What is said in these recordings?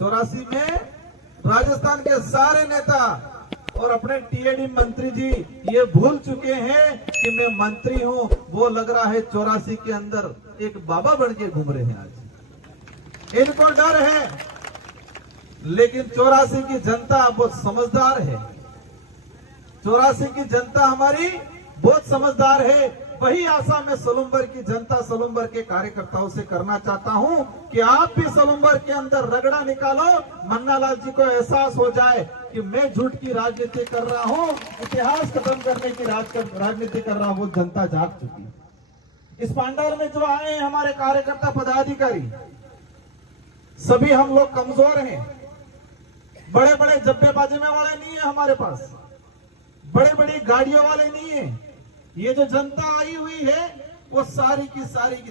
84 में राजस्थान के सारे नेता और अपने टीएडी मंत्री जी ये भूल चुके हैं कि मैं मंत्री हूं। वो लग रहा है 84 के अंदर एक बाबा बन के घूम रहे हैं आज। इनको डर है, लेकिन 84 की जनता बहुत समझदार है। 84 की जनता हमारी बहुत समझदार है। वही आशा मैं सोलुम्बर की जनता, सोलुम्बर के कार्यकर्ताओं से करना चाहता हूं कि आप भी सोलुम्बर के अंदर रगड़ा निकालो। मन्नालाल जी को एहसास हो जाए कि मैं झूठ की राजनीति कर रहा हूं, इतिहास खत्म करने की राजनीति कर रहा हूं। वो जनता जाग चुकी है। इस पांडाल में जो आए हैं हमारे कार्यकर्ता पदाधिकारी, सभी हम लोग कमजोर हैं। बड़े बड़े जब्बे बाजने वाले नहीं है हमारे पास, बड़े बड़ी गाड़ियों वाले नहीं है। ये जो जनता आई हुई है वो सारी की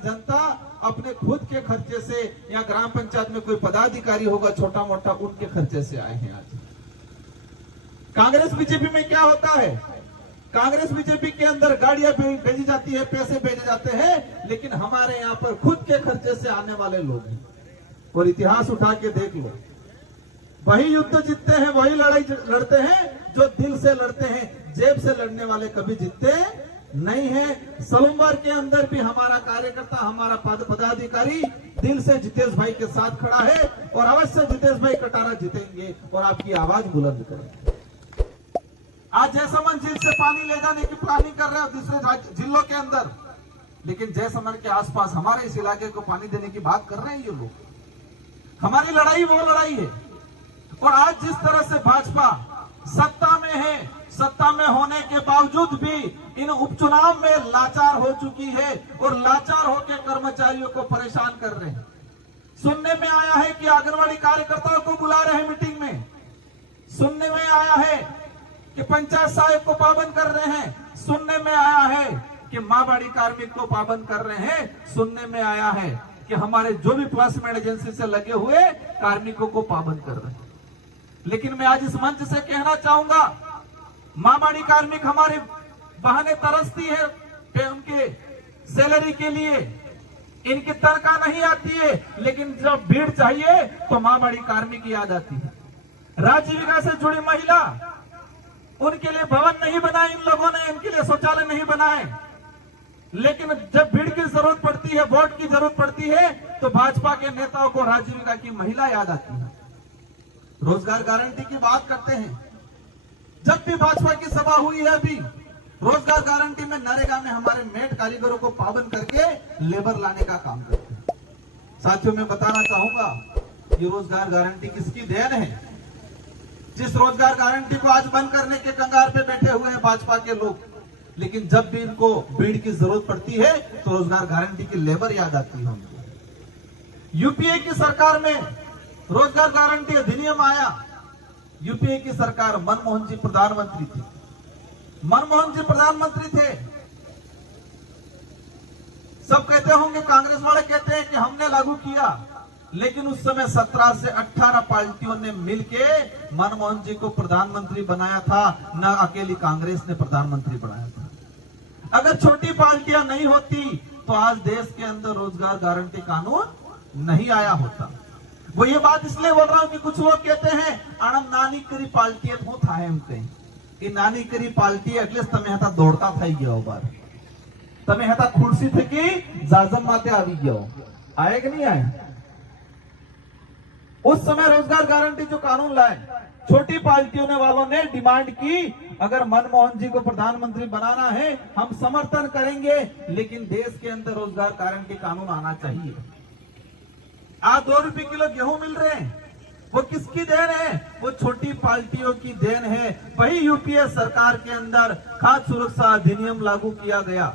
जनता अपने खुद के खर्चे से, या ग्राम पंचायत में कोई पदाधिकारी होगा छोटा मोटा, उनके खर्चे से आए हैं आज। कांग्रेस बीजेपी में क्या होता है? कांग्रेस बीजेपी के अंदर गाड़ियां भेजी जाती है, पैसे भेजे जाते हैं, लेकिन हमारे यहाँ पर खुद के खर्चे से आने वाले लोग हैं। और इतिहास उठा के देख लो, वही युद्ध जीतते हैं, वही लड़ाई लड़ते हैं जो दिल से लड़ते हैं। जेब से लड़ने वाले कभी जीतते नहीं है। सोलुम्बर के अंदर भी हमारा कार्यकर्ता, हमारा पदाधिकारी दिल से जितेश भाई के साथ खड़ा है और अवश्य जितेश भाई कटारा जीतेंगे और आपकी आवाज बुलंद करेंगे। आज जयसमंद झील से पानी ले जाने की प्लानिंग कर रहे हो दूसरे जिलों के अंदर, लेकिन जयसमंद के आसपास हमारे इस इलाके को पानी देने की बात कर रहे हैं ये लोग। हमारी लड़ाई वो लड़ाई है। और आज जिस तरह से भाजपा सत्ता में है, सत्ता में होने के बावजूद भी इन उपचुनाव में लाचार हो चुकी है और लाचार होकर कर्मचारियों को परेशान कर रहे हैं। सुनने में आया है कि आंगनवाड़ी कार्यकर्ताओं को बुला रहे हैं मीटिंग में। सुनने में आया है कि पंचायत साहिब को पाबंद कर रहे हैं। सुनने में आया है कि माँबाड़ी कार्मिक को पाबंद कर रहे हैं। सुनने में आया है कि हमारे जो भी प्लेसमेंट एजेंसी से लगे हुए कार्मिकों को पाबंद कर रहे हैं। लेकिन मैं आज इस मंच से कहना चाहूंगा, माँबाड़ी कार्मिक हमारे बहाने तरसती है उनके सैलरी के लिए, इनकी तनख्वाह नहीं आती है, लेकिन जब भीड़ चाहिए तो माँबाड़ी कार्मिक याद आती है। राजीविका से जुड़ी महिला, उनके लिए भवन नहीं बनाए इन लोगों ने, इनके लिए शौचालय नहीं बनाए, लेकिन जब भीड़ की जरूरत पड़ती है, वोट की जरूरत पड़ती है, तो भाजपा के नेताओं को राजीविका की महिला याद आती है। रोजगार गारंटी की बात करते हैं। जब भी भाजपा की सभा हुई है, अभी रोजगार गारंटी में नरेगा में हमारे मेट कारीगरों को पाबंद करके लेबर लाने का काम करते हैं। साथियों, मैं बताना चाहूंगा ये रोजगार गारंटी किसकी देन है? जिस रोजगार गारंटी को आज बंद करने के कंगार पे बैठे हुए हैं भाजपा के लोग, लेकिन जब भी इनको भीड़ की जरूरत पड़ती है तो रोजगार गारंटी की लेबर याद आती है उनको। यूपीए की सरकार में रोजगार गारंटी अधिनियम आया। यूपीए की सरकार, मनमोहन जी प्रधानमंत्री थे। मनमोहन जी प्रधानमंत्री थे। सब कहते होंगे, कांग्रेस वाले कहते हैं कि हमने लागू किया, लेकिन उस समय 17 से 18 पार्टियों ने मिलके मनमोहन जी को प्रधानमंत्री बनाया था, न अकेली कांग्रेस ने प्रधानमंत्री बनाया था। अगर छोटी पार्टियां नहीं होती तो आज देश के अंदर रोजगार गारंटी कानून नहीं आया होता। वो ये बात इसलिए बोल रहा हूं कि कुछ लोग कहते हैं आनंद नानी करी पार्टी था एम कहीं नानी करी पार्टी एटलीस तमे हता दौड़ता થઈ ગયો બાર તમે હતા ખુરશી થકી જાજમ માથે આવી ગયો आए कि नहीं आए? उस समय रोजगार गारंटी जो कानून लाए, छोटी पार्टियों ने वालों ने डिमांड की, अगर मनमोहन जी को प्रधानमंत्री बनाना है हम समर्थन करेंगे, लेकिन देश के अंदर रोजगार गारंटी कानून आना चाहिए। आज 2 रुपए किलो गेहूं मिल रहे हैं, वो किसकी देन है? वो छोटी पार्टियों की देन है। वही यूपीए सरकार के अंदर खाद्य सुरक्षा अधिनियम लागू किया गया।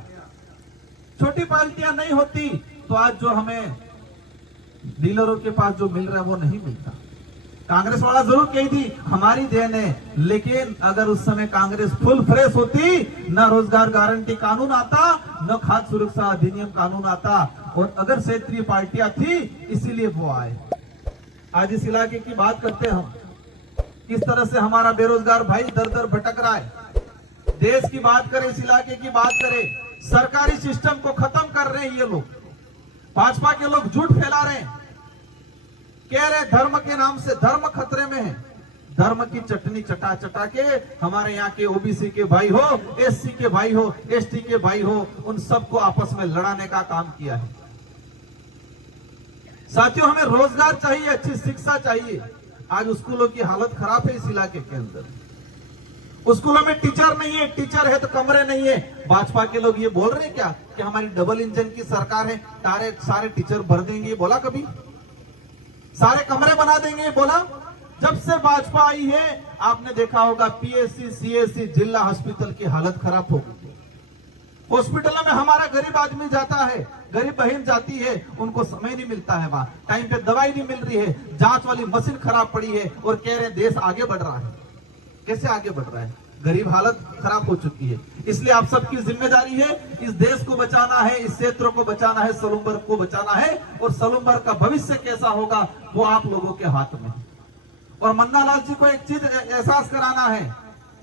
छोटी पार्टियां नहीं होती तो आज जो हमें डीलरों के पास जो मिल रहा है वो नहीं मिलता। कांग्रेस वाला जरूर कही थी हमारी देन है, लेकिन अगर उस समय कांग्रेस फुल फ्रेश होती, न रोजगार गारंटी कानून आता, न खाद्य सुरक्षा अधिनियम कानून आता, और अगर क्षेत्रीय पार्टियां थी इसीलिए वो आए। आज इस इलाके की बात करते हैं हम, किस तरह से हमारा बेरोजगार भाई दर दर भटक रहा है। देश की बात करें, इस इलाके की बात करें, सरकारी सिस्टम को खत्म कर रहे हैं ये लोग। भाजपा के लोग झूठ फैला रहे हैं। कह रहे धर्म के नाम से धर्म खतरे में है। धर्म की चटनी चटा चटा के हमारे यहाँ के ओबीसी के भाई हो, एससी के भाई हो, एसटी के भाई हो, उन सबको आपस में लड़ाने का काम किया है। साथियों, हमें रोजगार चाहिए, अच्छी शिक्षा चाहिए। आज स्कूलों की हालत खराब है इस इलाके के अंदर। स्कूलों में टीचर नहीं है, टीचर है तो कमरे नहीं है। भाजपा के लोग ये बोल रहे हैं क्या कि हमारी डबल इंजन की सरकार है, सारे टीचर भर देंगे? बोला कभी? सारे कमरे बना देंगे? बोला? जब से भाजपा आई है आपने देखा होगा पीएससी, सीएससी, जिला हॉस्पिटल की हालत खराब हो गई। हॉस्पिटलों में हमारा गरीब आदमी जाता है, गरीब बहन जाती है, उनको समय नहीं मिलता है, वहां टाइम पे दवाई नहीं मिल रही है, जांच वाली मशीन खराब पड़ी है और कह रहे हैं देश आगे बढ़ रहा है। कैसे आगे बढ़ रहा है? गरीब हालत खराब हो चुकी है। इसलिए आप सबकी जिम्मेदारी है, इस देश को बचाना है, इस क्षेत्र को बचाना है, सलूमबर को बचाना है, और सलूमबर का भविष्य कैसा होगा वो आप लोगों के हाथ में। और मन्ना लाल जी को एक चीज एहसास कराना है,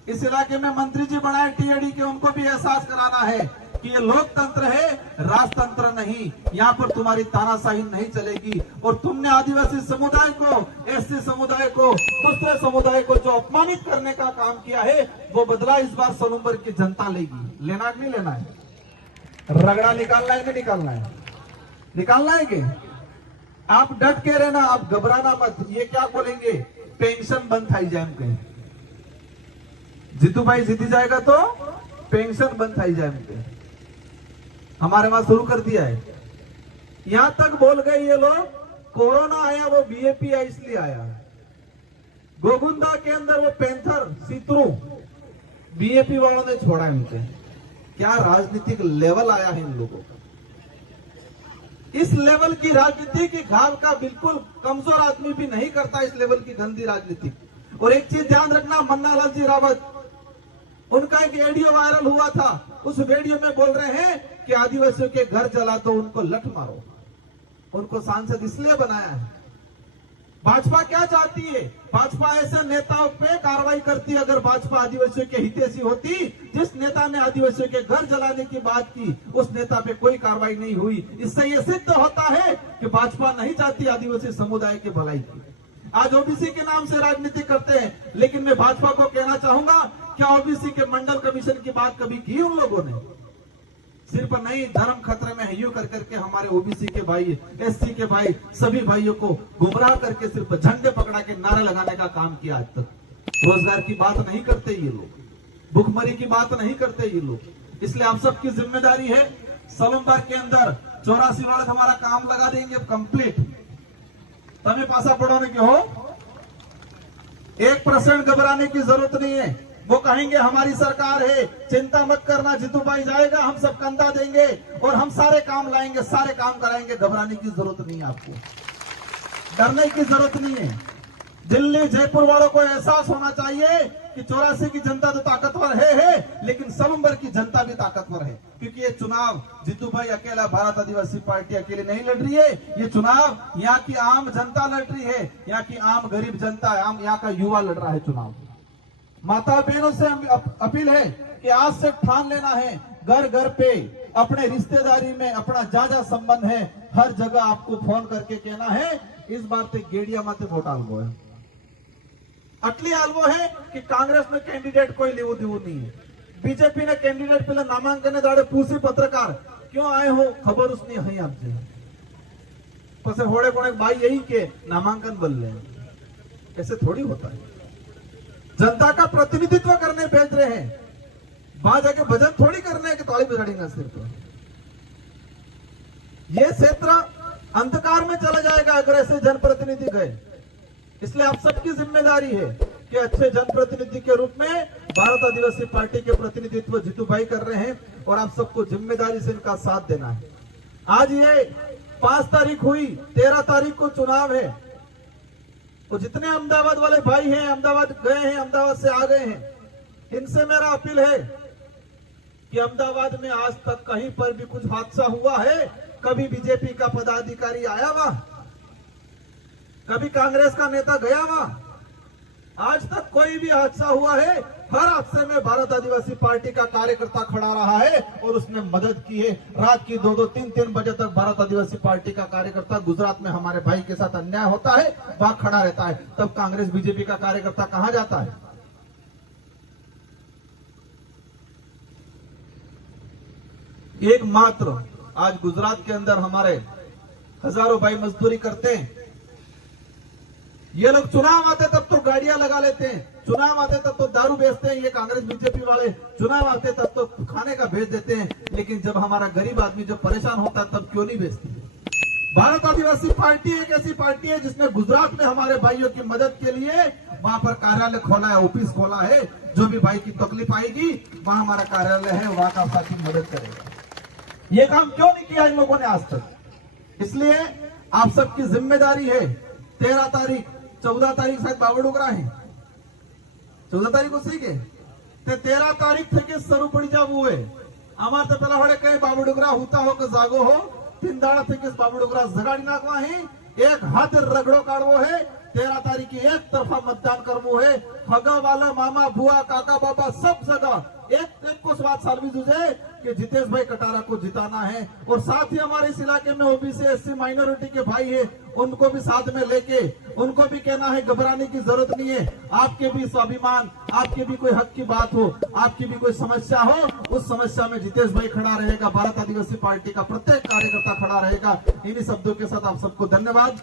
इस इलाके में मंत्री जी बनाए टीएडी के, उनको भी एहसास कराना है कि ये लोकतंत्र है, राजतंत्र नहीं। यहाँ पर तुम्हारी तानाशाही नहीं चलेगी। और तुमने आदिवासी समुदाय को, एससी समुदाय को, दूसरे समुदाय को जो अपमानित करने का काम किया है, वो बदला इस बार सलूमबर की जनता लेगी। लेना है कि नहीं लेना है? रगड़ा निकालना है कि नहीं निकालना है? निकालना है कि? आप डट के रहना, आप घबराना मत। ये क्या बोलेंगे? पेंशन बंद थाई जाए कहीं। जीतू भाई जीती जाएगा तो पेंशन बंद थाई जाए। हमारे वहां शुरू कर दिया है। यहां तक बोल गए ये लोग, कोरोना आया वो बीएपी आया इसलिए आया। गोगुंदा के अंदर वो पैंथर सीतरू बीएपी वालों ने छोड़ा है उनके। क्या राजनीतिक लेवल आया है इन लोगों का। इस लेवल की राजनीति की घाव का बिल्कुल कमजोर आदमी भी नहीं करता, इस लेवल की गंदी राजनीति। और एक चीज ध्यान रखना, मन्ना लाल जी रावत, उनका एक वीडियो वायरल हुआ था। उस वीडियो में बोल रहे हैं कि आदिवासियों के घर जला तो उनको लठ मारो। उनको सांसद इसलिए बनाया है। भाजपा क्या चाहती है? भाजपा ऐसे नेताओं पे कार्रवाई करती। अगर भाजपा आदिवासियों के हितैषी होती, जिस नेता ने आदिवासियों के घर जलाने की बात की, उस नेता पे कोई कार्रवाई नहीं हुई। इससे यह सिद्ध होता है कि भाजपा नहीं चाहती आदिवासी समुदाय की भलाई की। आज ओबीसी के नाम से राजनीति करते हैं, लेकिन मैं भाजपा को कहना चाहूंगा, क्या ओबीसी के मंडल कमीशन की बात कभी की उन लोगों ने? सिर्फ नहीं, धर्म खतरे में है यूं कर करके हमारे ओबीसी के भाई, एससी के भाई, सभी भाइयों को गुमराह करके सिर्फ झंडे पकड़ा के नारे लगाने का काम किया आज तक। रोजगार की बात नहीं करते ये लोग, भुखमरी की बात नहीं करते ये लोग। इसलिए आप सबकी जिम्मेदारी है, सलूमबर के अंदर 84 वाला हमारा काम लगा देंगे अब कंप्लीट। तमें पासा पढ़ोने के हो, 1% घबराने की जरूरत नहीं है। वो कहेंगे हमारी सरकार है, चिंता मत करना, जीतू भाई जाएगा, हम सब कंधा देंगे और हम सारे काम लाएंगे, सारे काम कराएंगे। घबराने की जरूरत नहीं है, आपको डरने की जरूरत नहीं है। दिल्ली जयपुर वालों को एहसास होना चाहिए कि 84 की जनता तो ताकतवर है, लेकिन सलूमबर की जनता भी ताकतवर है। क्योंकि ये चुनाव जीतू भाई अकेला, भारत आदिवासी पार्टी अकेले नहीं लड़ रही है। ये चुनाव यहाँ की आम जनता लड़ रही है, यहाँ की आम गरीब जनता, आम यहाँ का युवा लड़ रहा है चुनाव। माता बहनों से अपील है कि आज से ठान लेना है, घर घर पे, अपने रिश्तेदारी में अपना जहाँ संबंध है, हर जगह आपको फोन करके कहना है इस बार ते गेड़िया मत वोट आलवो है। अटली आलवो है कि कांग्रेस में कैंडिडेट कोई लेवो देवो नहीं है। बीजेपी ने कैंडिडेट पहले नामांकन दाड़े पूछे पत्रकार क्यों आए हो, खबर उसने है आपसे पसे होड़े कोने भाई यही के नामांकन बल ले। ऐसे थोड़ी होता है। जनता का प्रतिनिधित्व करने भेज रहे हैं, वहां जाके भजन थोड़ी करने के ताली बजाएंगे सिर्फ। ये क्षेत्र अंधकार में चला जाएगा अगर ऐसे जनप्रतिनिधि गए। इसलिए आप सबकी जिम्मेदारी है कि अच्छे जनप्रतिनिधि के रूप में भारत आदिवासी पार्टी के प्रतिनिधित्व जीतू भाई कर रहे हैं और आप सबको जिम्मेदारी से इनका साथ देना है। आज ये 5 तारीख हुई, 13 तारीख को चुनाव है। तो जितने अहमदाबाद वाले भाई हैं, अहमदाबाद गए हैं, अहमदाबाद से आ गए हैं, इनसे मेरा अपील है कि अहमदाबाद में आज तक कहीं पर भी कुछ हादसा हुआ है? कभी बीजेपी का पदाधिकारी आया वहां? कभी कांग्रेस का नेता गया वहां? आज तक कोई भी हादसा हुआ है? हर हादसे में भारत आदिवासी पार्टी का कार्यकर्ता खड़ा रहा है और उसने मदद की है। रात की 2-2, 3-3 बजे तक भारत आदिवासी पार्टी का कार्यकर्ता गुजरात में हमारे भाई के साथ अन्याय होता है वहां खड़ा रहता है, तब कांग्रेस बीजेपी का कार्यकर्ता कहां जाता है? एकमात्र आज गुजरात के अंदर हमारे हजारों भाई मजदूरी करते हैं। ये लोग चुनाव आते तब तो गाड़ियां लगा लेते हैं, चुनाव आते तब तो दारू बेचते हैं, ये कांग्रेस बीजेपी वाले चुनाव आते तब तो खाने का भेज देते हैं, लेकिन जब हमारा गरीब आदमी जब परेशान होता है तब क्यों नहीं बेचती? भारत आदिवासी पार्टी एक ऐसी पार्टी है जिसने गुजरात में हमारे भाइयों की मदद के लिए वहां पर कार्यालय खोला है, ऑफिस खोला है। जो भी भाई की तकलीफ आएगी वहां हमारा कार्यालय है, वहां का साथी मदद करेगा। ये काम क्यों नहीं किया इन लोगों ने आज तक? इसलिए आप सबकी जिम्मेदारी है। 13 तारीख 14 तारीख शायद बावडुग्रा है, 14 तारीख को सीख है, 13 तारीख थे शरू पड़ी जाव है। अमर तो पेला होड़े कहीं बावडुग्रा होता हो कि जागो हो, 3 दाड़ा थे बावडुग्रा जगाड़ी नाखवा है, एक हाथ रगड़ो काढ़वो है। 13 तारीख की एक तरफा मतदान करवो है। हगा वाला मामा बुआ काका बाबा सब जगह एक को बात सालवी जुझे कि जितेश भाई कटारा को जिताना है। और साथ ही हमारे इस इलाके में ओबीसी एससी माइनॉरिटी के भाई है, उनको भी साथ में लेके उनको भी कहना है घबराने की जरूरत नहीं है। आपके भी स्वाभिमान, आपके भी कोई हक की बात हो, आपकी भी कोई समस्या हो, उस समस्या में जितेश भाई खड़ा रहेगा, भारत आदिवासी पार्टी का प्रत्येक कार्यकर्ता खड़ा रहेगा। इन्हीं शब्दों के साथ आप सबको धन्यवाद।